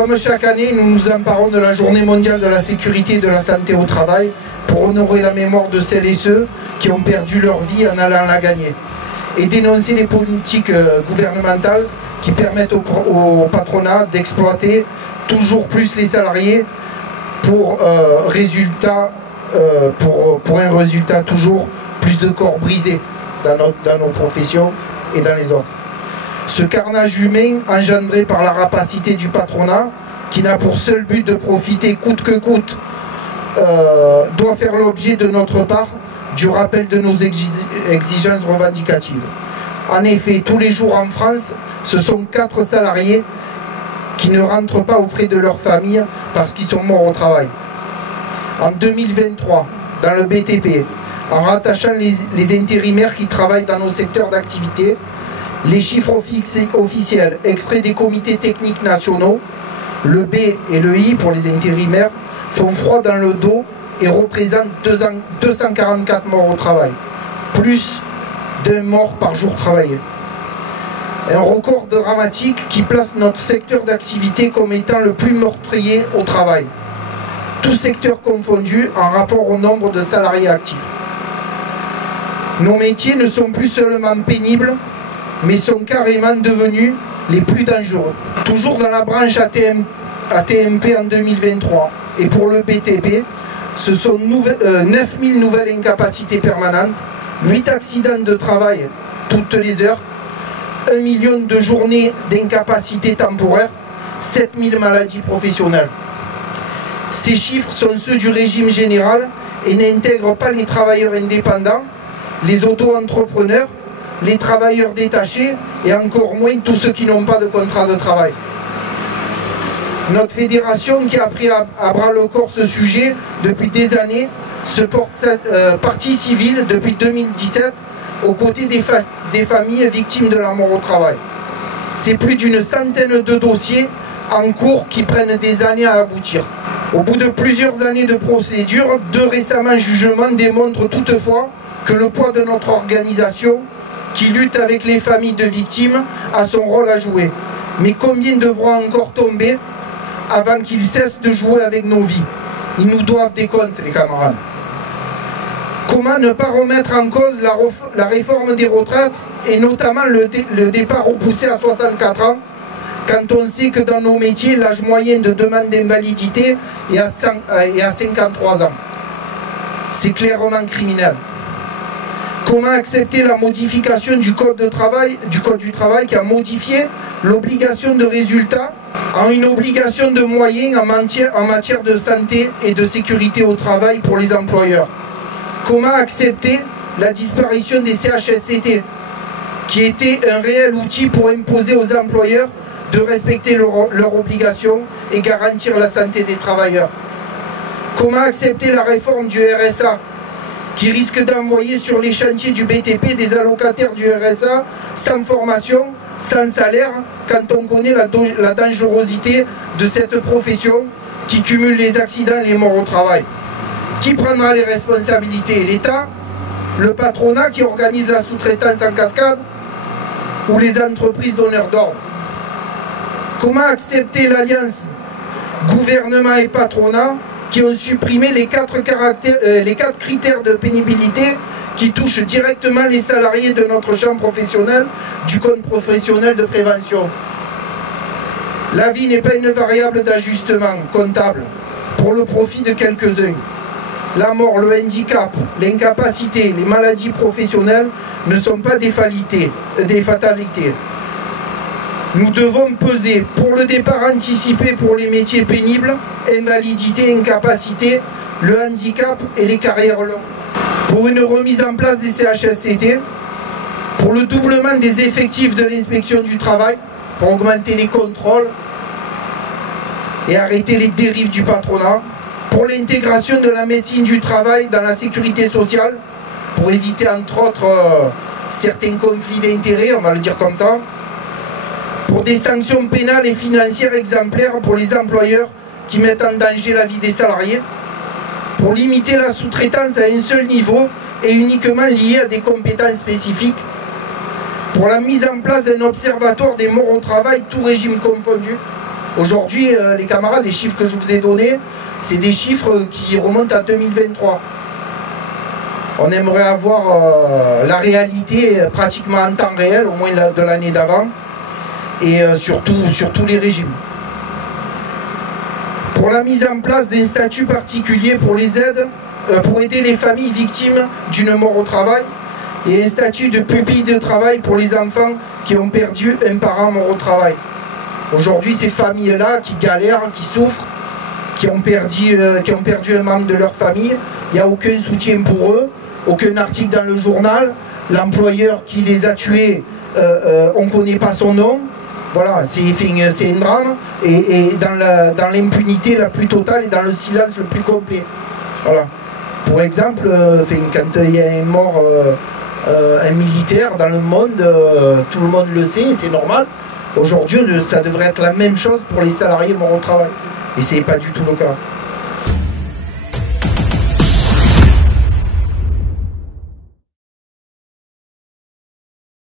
Comme chaque année, nous nous emparons de la Journée mondiale de la sécurité et de la santé au travail pour honorer la mémoire de celles et ceux qui ont perdu leur vie en allant la gagner et dénoncer les politiques gouvernementales qui permettent au patronat d'exploiter toujours plus les salariés pour un résultat toujours plus de corps brisés dans nos professions et dans les autres. Ce carnage humain engendré par la rapacité du patronat, qui n'a pour seul but de profiter coûte que coûte, doit faire l'objet de notre part du rappel de nos exigences revendicatives. En effet, tous les jours en France, ce sont 4 salariés qui ne rentrent pas auprès de leur famille parce qu'ils sont morts au travail. En 2023, dans le BTP, en rattachant les intérimaires qui travaillent dans nos secteurs d'activité, les chiffres officiels extraits des comités techniques nationaux, le B et le I pour les intérimaires, font froid dans le dos et représentent 244 morts au travail, plus d'un mort par jour travaillé. Un record dramatique qui place notre secteur d'activité comme étant le plus meurtrier au travail, tous secteurs confondus en rapport au nombre de salariés actifs. Nos métiers ne sont plus seulement pénibles, mais sont carrément devenus les plus dangereux. Toujours dans la branche ATMP en 2023, et pour le BTP, ce sont 9000 nouvelles incapacités permanentes, 8 accidents de travail toutes les heures, 1 million de journées d'incapacité temporaire, 7000 maladies professionnelles. Ces chiffres sont ceux du régime général et n'intègrent pas les travailleurs indépendants, les auto-entrepreneurs, les travailleurs détachés et encore moins tous ceux qui n'ont pas de contrat de travail. Notre fédération, qui a pris à bras le corps ce sujet depuis des années, se porte partie civile depuis 2017 aux côtés des familles victimes de la mort au travail. C'est plus d'une centaine de dossiers en cours qui prennent des années à aboutir. Au bout de plusieurs années de procédure, 2 récents jugements démontrent toutefois que le poids de notre organisation, qui lutte avec les familles de victimes, a son rôle à jouer. Mais combien devront encore tomber avant qu'ils cessent de jouer avec nos vies? Ils nous doivent des comptes, les camarades. Comment ne pas remettre en cause la réforme des retraites et notamment le départ repoussé à 64 ans quand on sait que dans nos métiers, l'âge moyen de demande d'invalidité est à 53 ans? C'est clairement criminel. Comment accepter la modification du Code du travail qui a modifié l'obligation de résultat en une obligation de moyens en matière de santé et de sécurité au travail pour les employeurs? Comment accepter la disparition des CHSCT, qui était un réel outil pour imposer aux employeurs de respecter leurs obligations et garantir la santé des travailleurs? Comment accepter la réforme du RSA, qui risque d'envoyer sur les chantiers du BTP des allocataires du RSA sans formation, sans salaire, quand on connaît la dangerosité de cette profession qui cumule les accidents et les morts au travail? Qui prendra les responsabilités? L'État? Le patronat qui organise la sous-traitance en cascade? Ou les entreprises donneurs d'ordre? Comment accepter l'alliance gouvernement et patronat qui ont supprimé les 4 critères de pénibilité qui touchent directement les salariés de notre champ professionnel du Code professionnel de prévention? La vie n'est pas une variable d'ajustement comptable pour le profit de quelques-uns. La mort, le handicap, l'incapacité, les maladies professionnelles ne sont pas des fatalités. Nous devons peser pour le départ anticipé pour les métiers pénibles, invalidité, incapacité, le handicap et les carrières longues. Pour une remise en place des CHSCT, pour le doublement des effectifs de l'inspection du travail, pour augmenter les contrôles et arrêter les dérives du patronat, pour l'intégration de la médecine du travail dans la sécurité sociale, pour éviter entre autres certains conflits d'intérêts, on va le dire comme ça, pour des sanctions pénales et financières exemplaires pour les employeurs qui mettent en danger la vie des salariés, pour limiter la sous-traitance à un seul niveau et uniquement liée à des compétences spécifiques, pour la mise en place d'un observatoire des morts au travail, tout régime confondu, Aujourd'hui, les camarades, les chiffres que je vous ai donnés, c'est des chiffres qui remontent à 2023. On aimerait avoir la réalité pratiquement en temps réel, au moins de l'année d'avant, et sur tous les régimes. Pour la mise en place d'un statut particulier pour les aides, pour aider les familles victimes d'une mort au travail, et un statut de pupille de travail pour les enfants qui ont perdu un parent mort au travail. Aujourd'hui, ces familles-là qui galèrent, qui souffrent, qui ont perdu un membre de leur famille, il n'y a aucun soutien pour eux, aucun article dans le journal, l'employeur qui les a tués, on ne connaît pas son nom. Voilà, c'est un drame, et dans l'impunité la plus totale et dans le silence le plus complet. Voilà. Pour exemple, quand il y a un mort, un militaire dans le monde, tout le monde le sait, c'est normal. Aujourd'hui, ça devrait être la même chose pour les salariés morts au travail. Et ce n'est pas du tout le cas.